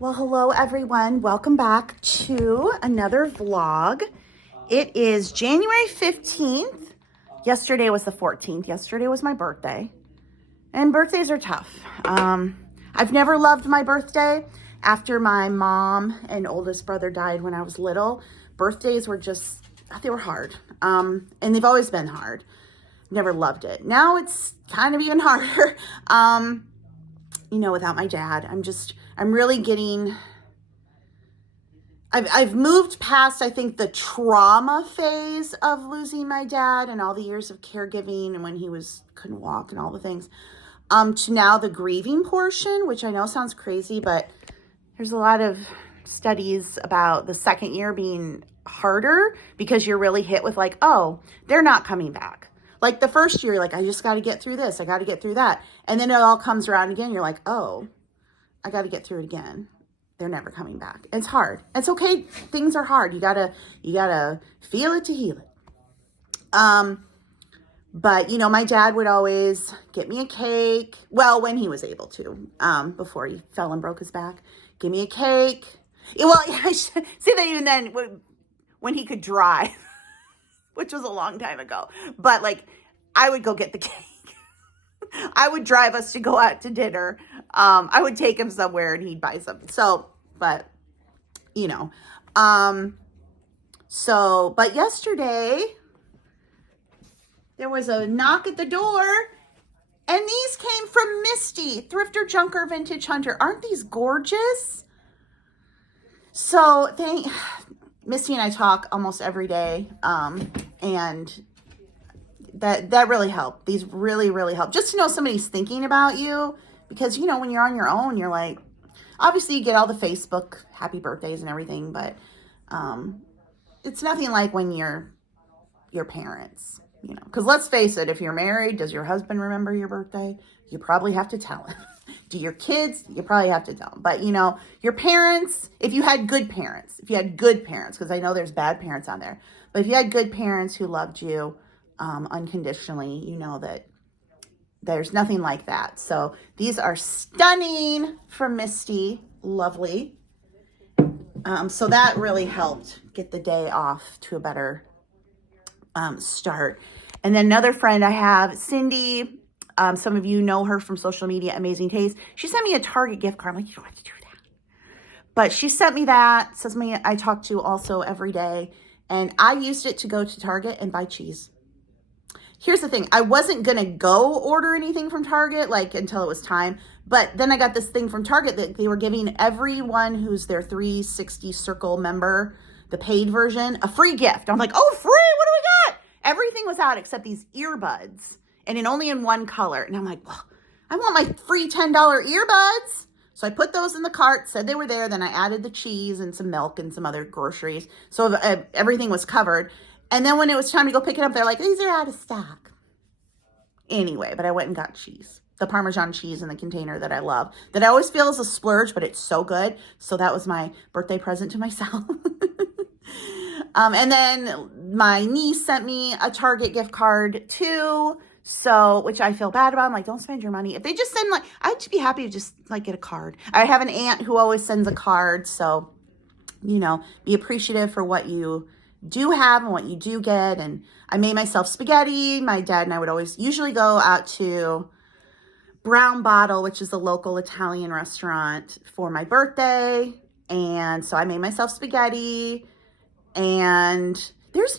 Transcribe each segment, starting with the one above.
Well, hello everyone. Welcome back to another vlog. It is January 15th. Yesterday was the 14th. Yesterday was my birthday. And birthdays are tough. I've never loved my birthday. After my mom and oldest brother died when I was little, birthdays were they were hard. And they've always been hard. Never loved it. Now it's kind of even harder. Without my dad, I'm really getting, I've moved past, I think, the trauma phase of losing my dad and all the years of caregiving and when he couldn't walk and all the things, to now the grieving portion, which I know sounds crazy, but there's a lot of studies about the second year being harder because you're really hit with like, oh, they're not coming back. Like the first year, like, I just got to get through this. I got to get through that. And then it all comes around again. You're like, oh, I got to get through it again. They're never coming back. It's hard. It's okay. Things are hard. You gotta feel it to heal it. But my dad would always get me a cake. Well, when he was able to, before he fell and broke his back, give me a cake. Well, I should say that even then when he could drive, which was a long time ago, but like I would go get the cake. I would drive us to go out to dinner. I would take him somewhere and he'd buy something. But yesterday there was a knock at the door and these came from Misty, Thrifter, Junker, Vintage Hunter. Aren't these gorgeous? So Misty and I talk almost every day. And that really helped. These really, really help. Just to know somebody's thinking about you. Because, when you're on your own, you're like, obviously you get all the Facebook happy birthdays and everything, but it's nothing like when you're your parents, Because let's face it, if you're married, does your husband remember your birthday? You probably have to tell him. Do your kids? You probably have to tell them. But, your parents, if you had good parents, because I know there's bad parents on there, but if you had good parents who loved you unconditionally, you know that there's nothing like that. So these are stunning from Misty. Lovely. So that really helped get the day off to a better start. And then another friend I have, Cindy, some of you know her from social media, Amazing Taste. She sent me a Target gift card. I'm like, you don't have to do that. But she sent me that. Says me I talk to also every day. And I used it to go to Target and buy cheese. Here's the thing. I wasn't going to go order anything from Target until it was time. But then I got this thing from Target that they were giving everyone who's their 360 Circle member, the paid version, a free gift. I'm like, oh, free? What do we got? Everything was out except these earbuds and only in one color. And I'm like, well, I want my free $10 earbuds. So I put those in the cart, said they were there. Then I added the cheese and some milk and some other groceries. So everything was covered. And then when it was time to go pick it up, they're like, these are out of stock. Anyway, but I went and got cheese. The Parmesan cheese in the container that I love. That I always feel is a splurge, but it's so good. So that was my birthday present to myself. And then my niece sent me a Target gift card too. So, which I feel bad about. I'm like, don't spend your money. If they just send I'd be happy to just get a card. I have an aunt who always sends a card. So, be appreciative for what you do have and what you do get. And I made myself spaghetti. My dad and I would usually go out to Brown Bottle, which is a local Italian restaurant, for my birthday. And so I made myself spaghetti. And there's,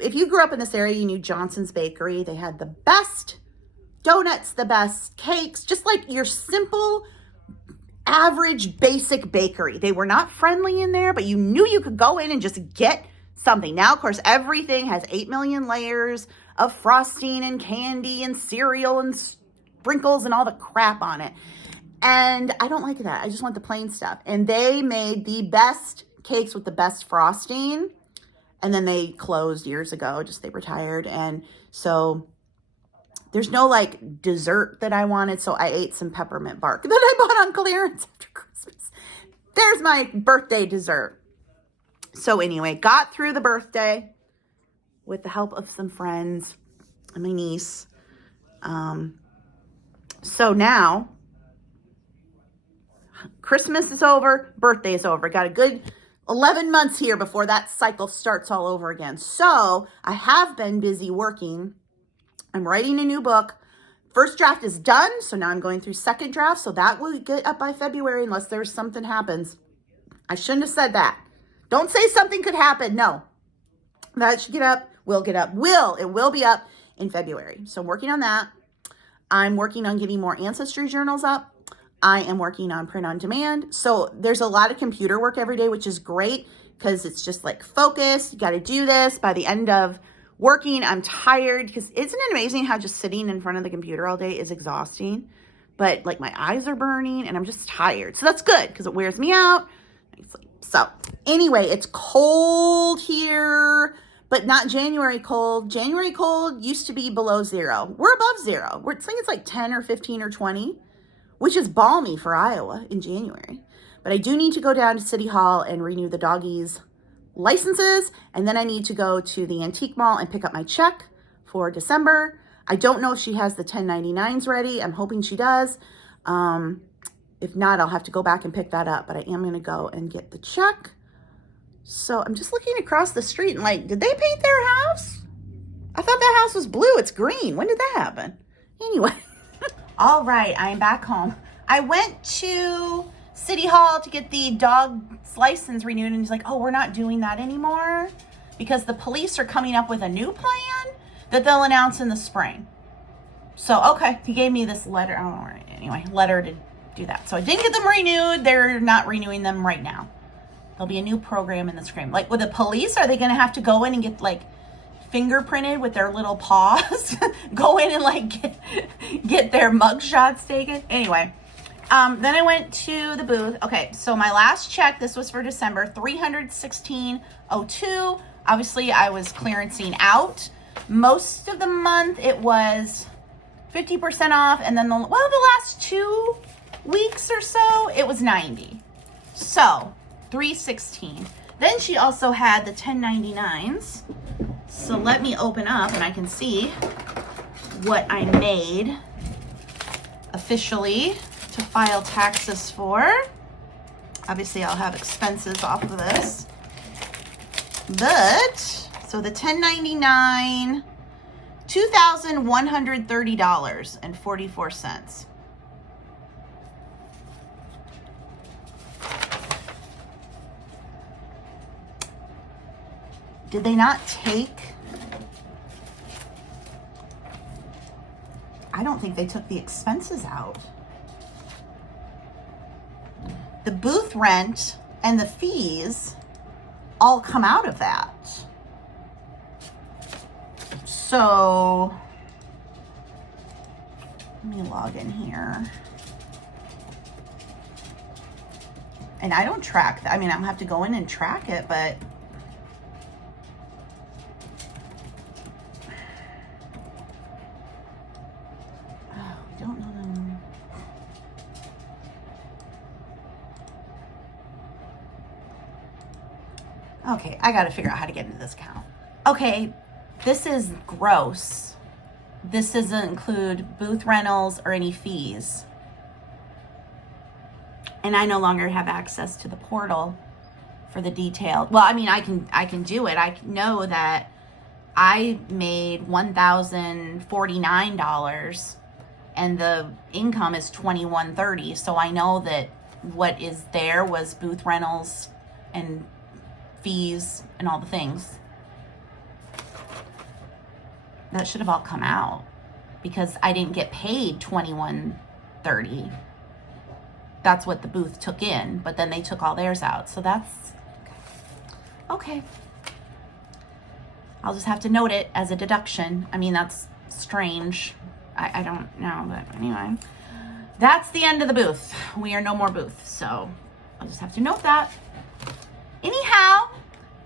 if you grew up in this area, you knew Johnson's Bakery. They had the best donuts, the best cakes, just like your simple, average, basic bakery. They were not friendly in there, but you knew you could go in and just get something. Now, of course, everything has 8 million layers of frosting and candy and cereal and sprinkles and all the crap on it. And I don't like that. I just want the plain stuff. And they made the best cakes with the best frosting. And then they closed years ago, they retired. And so there's no dessert that I wanted. So I ate some peppermint bark that I bought on clearance after Christmas. There's my birthday dessert. So anyway, got through the birthday with the help of some friends and my niece. So now Christmas is over, birthday is over. Got a good 11 months here before that cycle starts all over again. So I have been busy working. I'm writing a new book. First draft is done, so now I'm going through second draft, so that will get up by February unless there's something happens. I shouldn't have said that. Don't say something could happen. No. That should get up, will get up. It will be up in February. So I'm working on that. I'm working on getting more ancestry journals up. I am working on print on demand. So there's a lot of computer work every day, which is great because it's just like focus. You got to do this. By the end of working, I'm tired because isn't it amazing how just sitting in front of the computer all day is exhausting? But like my eyes are burning and I'm just tired. So that's good because it wears me out. So anyway, it's cold here, but not January cold. January cold used to be below zero. We're above zero. I think it's like 10 or 15 or 20. Which is balmy for Iowa in January. But I do need to go down to City Hall and renew the doggies' licenses. And then I need to go to the antique mall and pick up my check for December. I don't know if she has the 1099s ready. I'm hoping she does. If not, I'll have to go back and pick that up. But I am going to go and get the check. So I'm just looking across the street and like, did they paint their house? I thought that house was blue. It's green. When did that happen? Anyway. All right, I'm back home. I went to City Hall to get the dog's license renewed, and he's like, oh, we're not doing that anymore because the police are coming up with a new plan that they'll announce in the spring. So, okay, he gave me this letter. Letter to do that. So I didn't get them renewed. They're not renewing them right now. There'll be a new program in the spring. Like with the police, are they going to have to go in and get like fingerprinted with their little paws? Go in and like get their mug shots taken? Anyway, then I went to the booth. Okay, so my last check, this was for December, $316.02. Obviously, I was clearancing out. Most of the month, it was 50% off. And then the last 2 weeks or so, it was 90. So, $316. Then she also had the 1099s. So let me open up and I can see what I made officially to file taxes for. Obviously, I'll have expenses off of this. But, so the 1099, $2,130.44. Did they not take? I don't think they took the expenses out. The booth rent and the fees all come out of that. So, let me log in here. And I don't track that. I mean, I'll have to go in and track it, but okay, I got to figure out how to get into this account. Okay, this is gross. This doesn't include booth rentals or any fees. And I no longer have access to the portal for the detail. Well, I mean, I can do it. I know that I made $1,049 and the income is $2,130. So I know that what is there was booth rentals and fees and all the things. That should have all come out because I didn't get paid $2,130. That's what the booth took in, but then they took all theirs out. So that's okay. I'll just have to note it as a deduction. I mean, that's strange. I don't know, but anyway, that's the end of the booth. We are no more booth, so I'll just have to note that. Anyhow,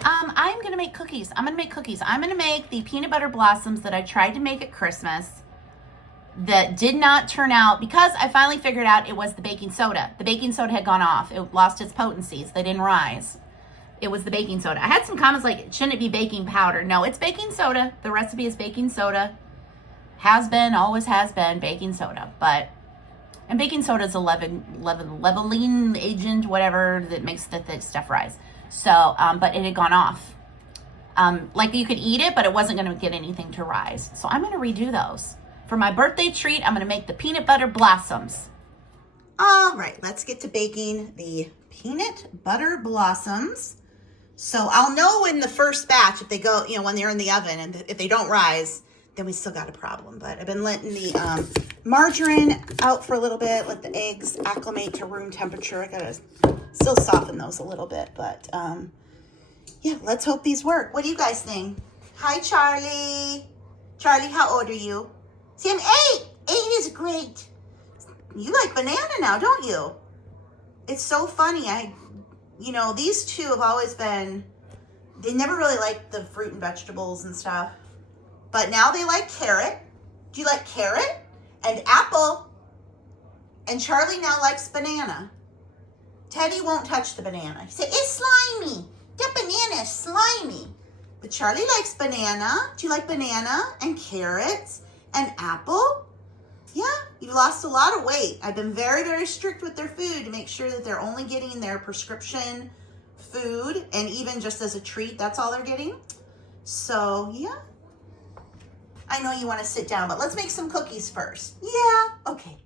I'm gonna make cookies. I'm gonna make the peanut butter blossoms that I tried to make at Christmas that did not turn out because I finally figured out it was the baking soda. The baking soda had gone off. It lost its potencies. They didn't rise. It was the baking soda. I had some comments like, shouldn't it be baking powder? No, it's baking soda. The recipe is baking soda. Has been, always has been baking soda. But And baking soda is a leveling agent, whatever, that makes the thick stuff rise. So, but it had gone off. Like you could eat it, but it wasn't going to get anything to rise. So I'm going to redo those. For my birthday treat, I'm going to make the peanut butter blossoms. All right, let's get to baking the peanut butter blossoms. So I'll know in the first batch if they go, you know, when they're in the oven, and if they don't rise, then we still got a problem. But I've been letting the margarine out for a little bit, let the eggs acclimate to room temperature. I gotta still soften those a little bit, but yeah, let's hope these work. What do you guys think? Hi, Charlie. Charlie, how old are you? See, I'm 8. 8 is great. You like banana now, don't you? It's so funny. You know, these two have always been, they never really liked the fruit and vegetables and stuff. But now they like carrot. Do you like carrot? And apple. And Charlie now likes banana. Teddy won't touch the banana. He said, it's slimy. That banana is slimy. But Charlie likes banana. Do you like banana and carrots and apple? Yeah, you've lost a lot of weight. I've been very, very strict with their food to make sure that they're only getting their prescription food, and even just as a treat, that's all they're getting. So, yeah. I know you want to sit down, but let's make some cookies first. Yeah, okay.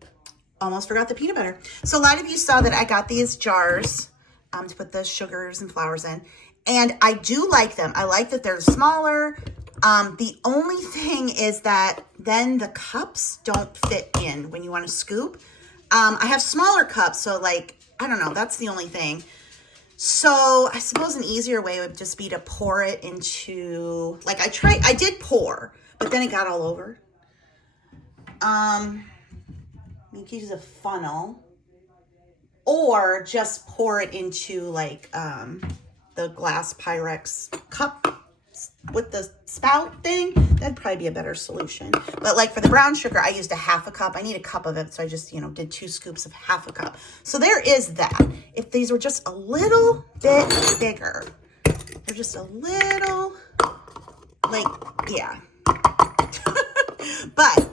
Almost forgot the peanut butter. So a lot of you saw that I got these jars to put the sugars and flours in, and I do like them. I like that they're smaller. The only thing is that then the cups don't fit in when you want to scoop. I have smaller cups, so like, I don't know, that's the only thing. So I suppose an easier way would just be to pour it into, like I did pour, but then it got all over. You could use a funnel or just pour it into like the glass Pyrex cup with the spout thing. That'd probably be a better solution. But like for the brown sugar, I used a half a cup. I need a cup of it, so I just, you know, did 2 scoops of half a cup. So there is that. If these were just a little bit bigger, they're just a little, like, yeah. But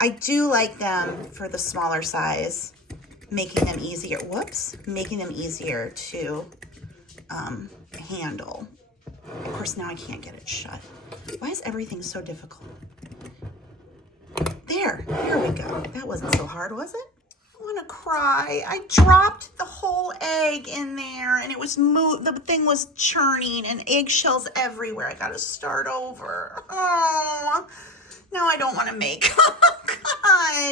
I do like them for the smaller size, making them easier, making them easier to handle. Of course, now I can't get it shut. Why is everything so difficult? There we go. That wasn't so hard, was it? I want to cry. I dropped the whole egg in there, and it was the thing was churning, and eggshells everywhere. I got to start over. Oh, now I don't want to make. Oh,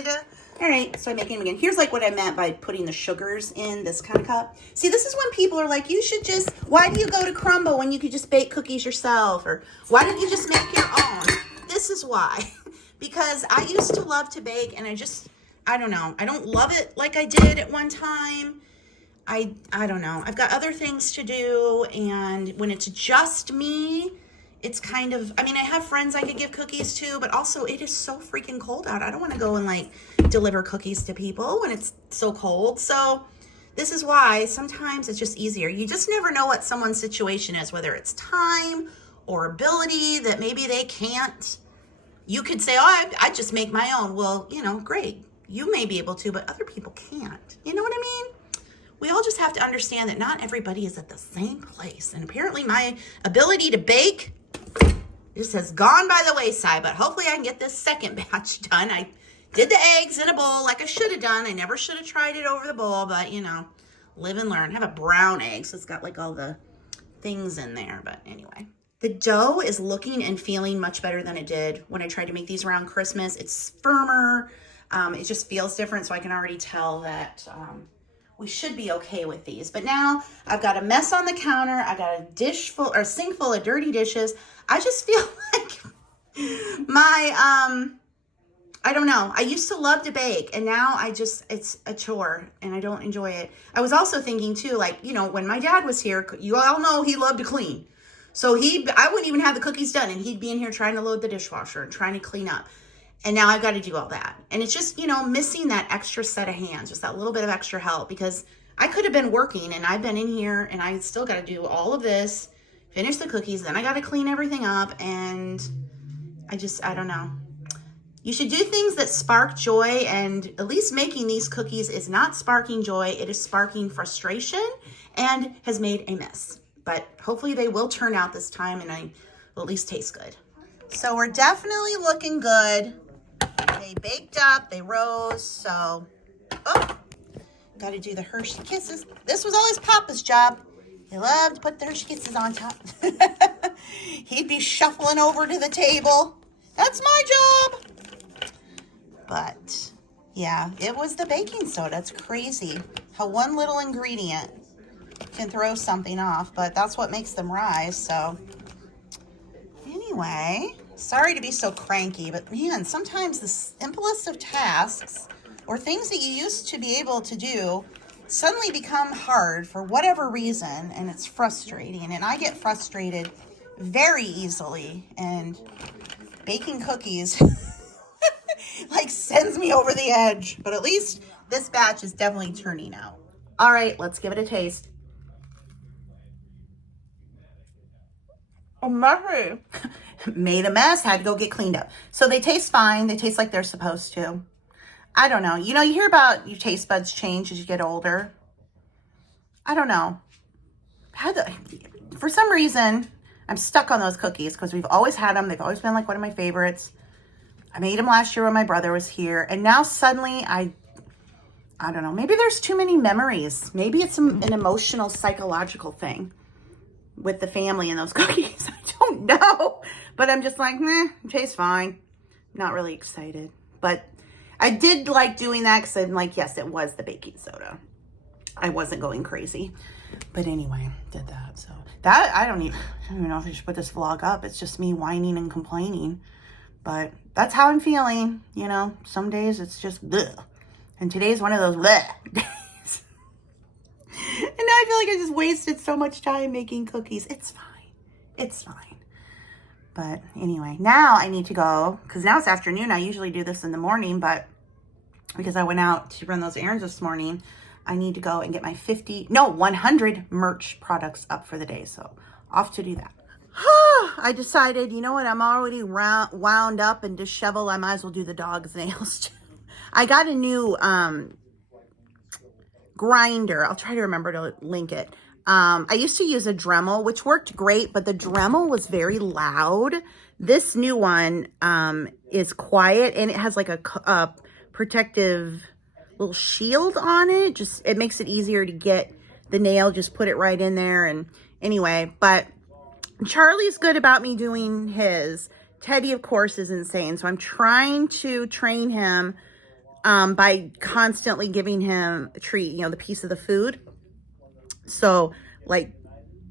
God. All right, so I'm making them again. Here's like what I meant by putting the sugars in this kind of cup. See, this is when people are like, you should just, why do you go to Crumble when you could just bake cookies yourself? Or why don't you just make your own? This is why. Because I used to love to bake, and I don't know. I don't love it like I did at one time. I don't know. I've got other things to do, and when it's just me, it's kind of, I mean, I have friends I could give cookies to, but also it is so freaking cold out. I don't want to go and like deliver cookies to people when it's so cold. So this is why sometimes it's just easier. You just never know what someone's situation is, whether it's time or ability that maybe they can't. You could say, oh, I just make my own. Well, you know, great. You may be able to, but other people can't. You know what I mean? We all just have to understand that not everybody is at the same place. And apparently my ability to bake just has gone by the wayside, but hopefully I can get this second batch done. I did the eggs in a bowl like I should have done. I never should have tried it over the bowl, but you know, live and learn. I have a brown egg, so it's got like all the things in there, but anyway. The dough is looking and feeling much better than it did when I tried to make these around Christmas. It's firmer. It just feels different, so I can already tell that we should be okay with these. But now I've got a mess on the counter. I got a sink full of dirty dishes. I just feel like my, I don't know. I used to love to bake, and now it's a chore, and I don't enjoy it. I was also thinking too, like, you know, when my dad was here, you all know he loved to clean. So I wouldn't even have the cookies done, and he'd be in here trying to load the dishwasher and trying to clean up. And now I've got to do all that. And it's just, you know, missing that extra set of hands, just that little bit of extra help, because I could have been working, and I've been in here, and I still got to do all of this, finish the cookies, then I got to clean everything up, and I don't know. You should do things that spark joy, and at least making these cookies is not sparking joy. It is sparking frustration and has made a mess. But hopefully they will turn out this time and I will at least taste good. So we're definitely looking good. They baked up, they rose, so, oh, got to do the Hershey Kisses. This was always Papa's job. He loved to put the Hershey Kisses on top. He'd be shuffling over to the table. That's my job. But yeah, it was the baking soda. It's crazy how one little ingredient can throw something off, but that's what makes them rise. So anyway, sorry to be so cranky, but man, sometimes the simplest of tasks or things that you used to be able to do suddenly become hard for whatever reason, and it's frustrating. And I get frustrated very easily, and baking cookies like sends me over the edge. But at least this batch is definitely turning out. All right, let's give it a taste. Oh, messy. Made a mess, had to go get cleaned up. So they taste fine. They taste like they're supposed to. I don't know. You know, you hear about your taste buds change as you get older. I don't know. For some reason, I'm stuck on those cookies because we've always had them. They've always been like one of my favorites. I made them last year when my brother was here. And now suddenly I don't know. Maybe there's too many memories. Maybe it's an emotional, psychological thing with the family and those cookies. I don't know. But I'm just like, meh, it tastes fine. Not really excited. But I did like doing that because I'm like, yes, it was the baking soda. I wasn't going crazy. But anyway, did that. So that, I don't even know if I should put this vlog up. It's just me whining and complaining. But that's how I'm feeling. You know, some days it's just bleh. And today's one of those bleh days. And now I feel like I just wasted so much time making cookies. It's fine. It's fine. But anyway, now I need to go, because now it's afternoon. I usually do this in the morning, but because I went out to run those errands this morning, I need to go and get my 100 merch products up for the day. So off to do that. I decided, you know what? I'm already wound up and disheveled. I might as well do the dog's nails too. I got a new grinder. I'll try to remember to link it. I used to use a Dremel, which worked great, but the Dremel was very loud. This new one is quiet, and it has like a protective little shield on it. Just, it makes it easier to get the nail, just put it right in there. And anyway, but Charlie's good about me doing his. Teddy, of course, is insane. So I'm trying to train him by constantly giving him a treat, you know, the piece of the food. So like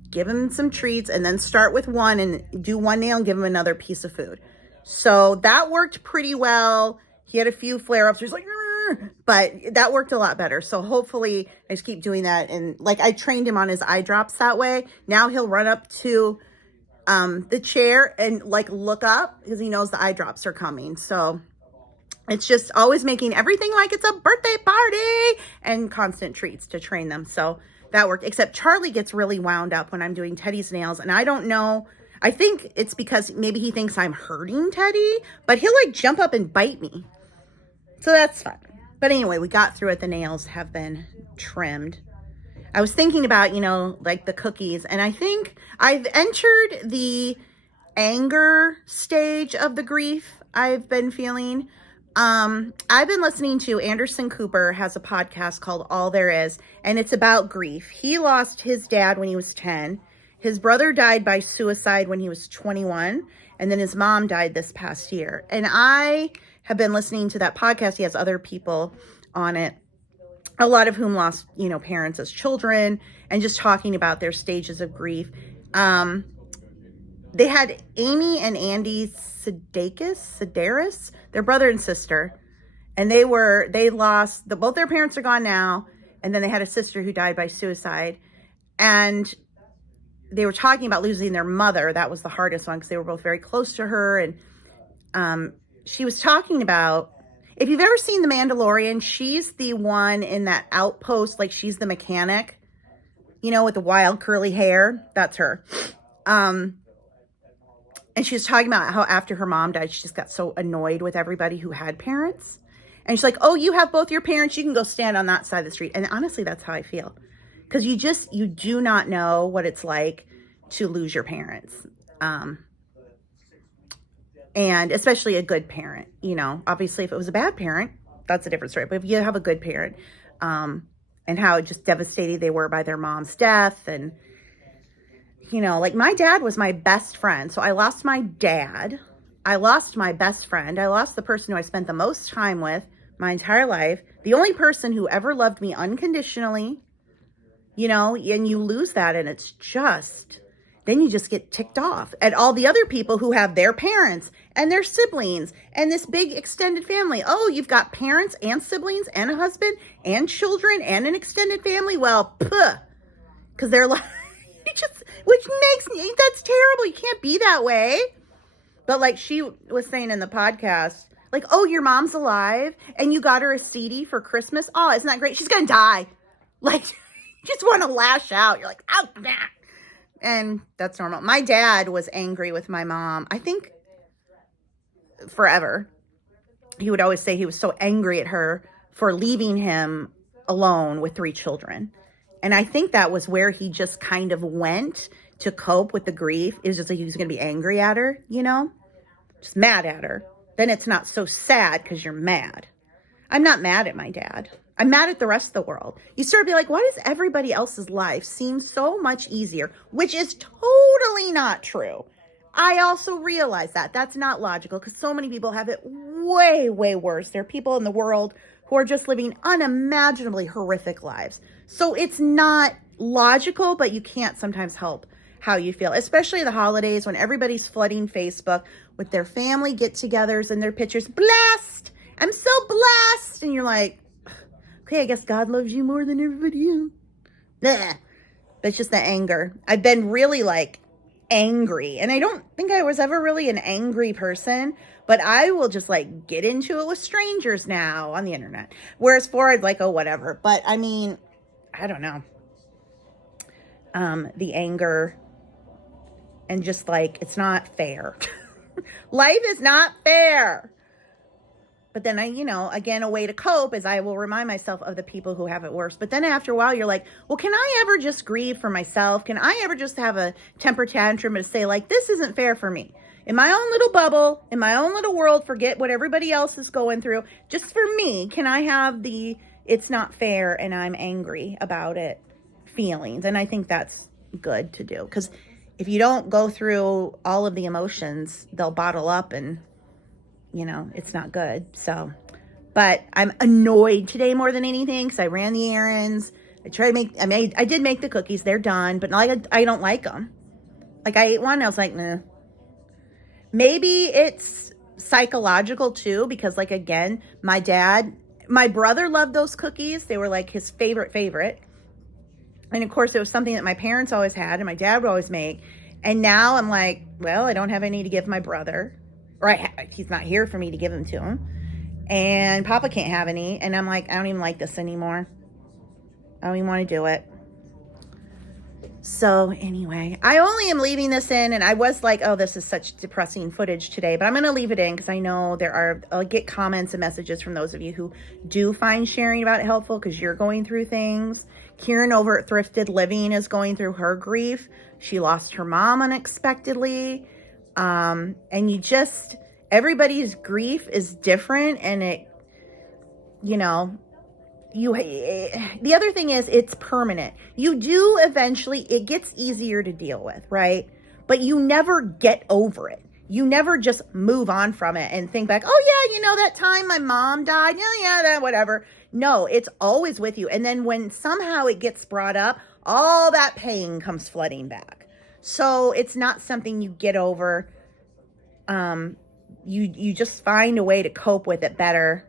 give him some treats and then start with one and do one nail and give him another piece of food. So that worked pretty well. He had a few flare-ups. He's like, but that worked a lot better. So hopefully I just keep doing that. And like I trained him on his eye drops that way. Now he'll run up to the chair and like look up because he knows the eye drops are coming. So it's just always making everything like it's a birthday party and constant treats to train them. So that worked, except Charlie gets really wound up when I'm doing Teddy's nails. And I don't know, I think it's because maybe he thinks I'm hurting Teddy, but he'll like jump up and bite me. So that's fun. But anyway, we got through it. The nails have been trimmed. I was thinking about, you know, like the cookies, and I think I've entered the anger stage of the grief I've been feeling. I've been listening to Anderson Cooper has a podcast called All There Is, and it's about grief. He lost his dad when he was 10. His brother died by suicide when he was 21, and then his mom died this past year. And I have been listening to that podcast. He has other people on it, a lot of whom lost, you know, parents as children, and just talking about their stages of grief. They had Amy and Andy Sedaris, their brother and sister, and they lost, both their parents are gone now, and then they had a sister who died by suicide, and they were talking about losing their mother. That was the hardest one because they were both very close to her, and she was talking about, if you've ever seen The Mandalorian, she's the one in that outpost, like she's the mechanic, you know, with the wild curly hair. That's her. And she was talking about how after her mom died, she just got so annoyed with everybody who had parents. And she's like, oh, you have both your parents. You can go stand on that side of the street. And honestly, that's how I feel. Because you do not know what it's like to lose your parents. And especially a good parent, obviously if it was a bad parent, that's a different story. But if you have a good parent, and how just devastated they were by their mom's death. And, like my dad was my best friend. So I lost my dad. I lost my best friend. I lost the person who I spent the most time with my entire life. The only person who ever loved me unconditionally, and you lose that. And it's just, then you just get ticked off at all the other people who have their parents and their siblings and this big extended family. Oh, you've got parents and siblings and a husband and children and an extended family. Well, because they're like, which makes me, that's terrible. You can't be that way. But like she was saying in the podcast, like, oh, your mom's alive and you got her a CD for Christmas. Oh, isn't that great? She's going to die. Like, just want to lash out. You're like, oh, nah. And that's normal. My dad was angry with my mom, I think forever. He would always say he was so angry at her for leaving him alone with 3 children. And I think that was where he just kind of went to cope with the grief. It was just like he was going to be angry at her, just mad at her. Then it's not so sad because you're mad. I'm not mad at my dad. I'm mad at the rest of the world. You start to be like, why does everybody else's life seem so much easier? Which is totally not true. I also realize that. That's not logical because so many people have it way, way worse. There are people in the world who are just living unimaginably horrific lives. So it's not logical, but you can't sometimes help how you feel, especially the holidays when everybody's flooding Facebook with their family get-togethers and their pictures. Blessed! I'm so blessed! And you're like, okay, I guess God loves you more than everybody else. But it's just the anger. I've been really angry. And I don't think I was ever really an angry person, but I will just get into it with strangers now on the internet. Whereas before I'd oh, whatever. But I mean, I don't know. The anger and just it's not fair. Life is not fair. But then again, a way to cope is I will remind myself of the people who have it worse. But then after a while, you're like, well, can I ever just grieve for myself? Can I ever just have a temper tantrum and say this isn't fair for me? In my own little bubble, in my own little world, forget what everybody else is going through. Just for me, can I have it's not fair and I'm angry about it feelings? And I think that's good to do. Because if you don't go through all of the emotions, they'll bottle up and it's not good. So, but I'm annoyed today more than anything because I ran the errands. I did make the cookies. They're done, but I don't like them. I ate one. I was like, nah. Maybe it's psychological too, because again, my brother loved those cookies. They were his favorite. And of course it was something that my parents always had and my dad would always make. And now I'm like, well, I don't have any to give my brother. Or he's not here for me to give them to him. And Papa can't have any. And I'm like, I don't even like this anymore. I don't even want to do it. So anyway, I only am leaving this in. And I was like, oh, this is such depressing footage today. But I'm going to leave it in because I know I'll get comments and messages from those of you who do find sharing about it helpful because you're going through things. Kieran over at Thrifted Living is going through her grief. She lost her mom unexpectedly. And everybody's grief is different and the other thing is it's permanent. You do eventually, it gets easier to deal with, right? But you never get over it. You never just move on from it and think back, oh yeah, that time my mom died. Yeah, that, whatever. No, it's always with you. And then when somehow it gets brought up, all that pain comes flooding back. So it's not something you get over. You just find a way to cope with it better,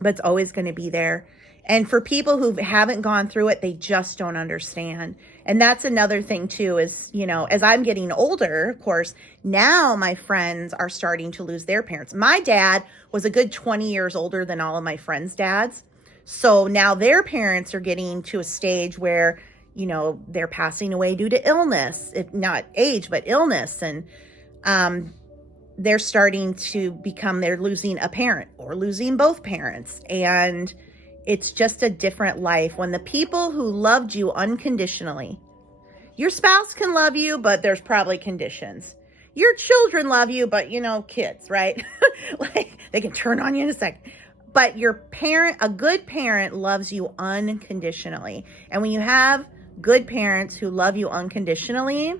but it's always going to be there. And for people who haven't gone through it, they just don't understand. And that's another thing too, is, as I'm getting older, of course, now my friends are starting to lose their parents. My dad was a good 20 years older than all of my friends' dads. So now their parents are getting to a stage where, they're passing away due to illness, if not age, but illness. And they're starting to become, they're losing a parent or losing both parents. And it's just a different life when the people who loved you unconditionally, your spouse can love you, but there's probably conditions. Your children love you, but kids, right? Like they can turn on you in a second. But your parent, a good parent loves you unconditionally. And when you have good parents who love you unconditionally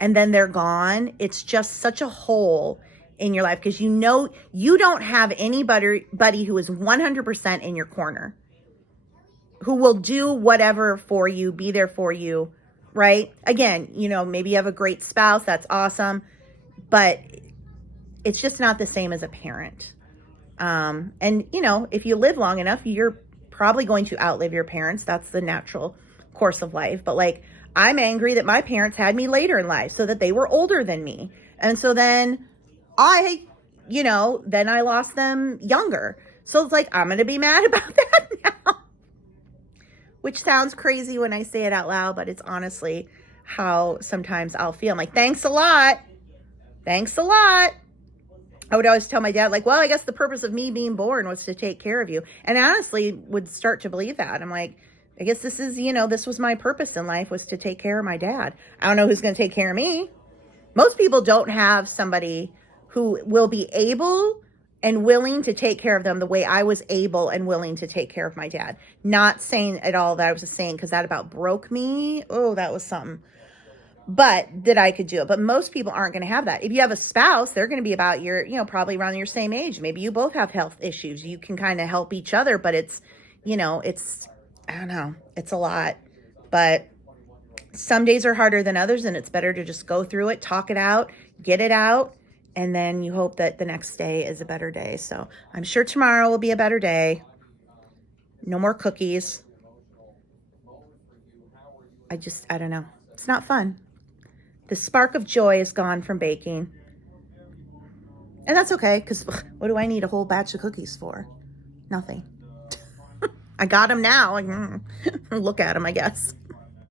and then they're gone, it's just such a hole in your life because you don't have anybody who is 100% in your corner, who will do whatever for you, be there for you, right? Again, maybe you have a great spouse, that's awesome, but it's just not the same as a parent. And if you live long enough, you're probably going to outlive your parents. That's the natural course of life. But like, I'm angry that my parents had me later in life so that they were older than me. And so then then I lost them younger. So it's like, I'm going to be mad about that now, which sounds crazy when I say it out loud, but it's honestly how sometimes I'll feel. I'm like, thanks a lot. Thanks a lot. I would always tell my dad, like, well, I guess the purpose of me being born was to take care of you. And I honestly would start to believe that. I'm like, I guess this is, this was my purpose in life, was to take care of my dad. I don't know who's going to take care of me. Most people don't have somebody who will be able and willing to take care of them the way I was able and willing to take care of my dad. Not saying at all that I was just saying because that about broke me. Oh, that was something. But that I could do it. But most people aren't going to have that. If you have a spouse, they're going to be about your, probably around your same age. Maybe you both have health issues. You can kind of help each other, but it's, I don't know, it's a lot. But some days are harder than others, and it's better to just go through it, talk it out, get it out, and then you hope that the next day is a better day. So I'm sure tomorrow will be a better day. No more cookies. I don't know. It's not fun. The spark of joy is gone from baking. And that's okay, because what do I need a whole batch of cookies for? Nothing. I got them now. Look at them, I guess.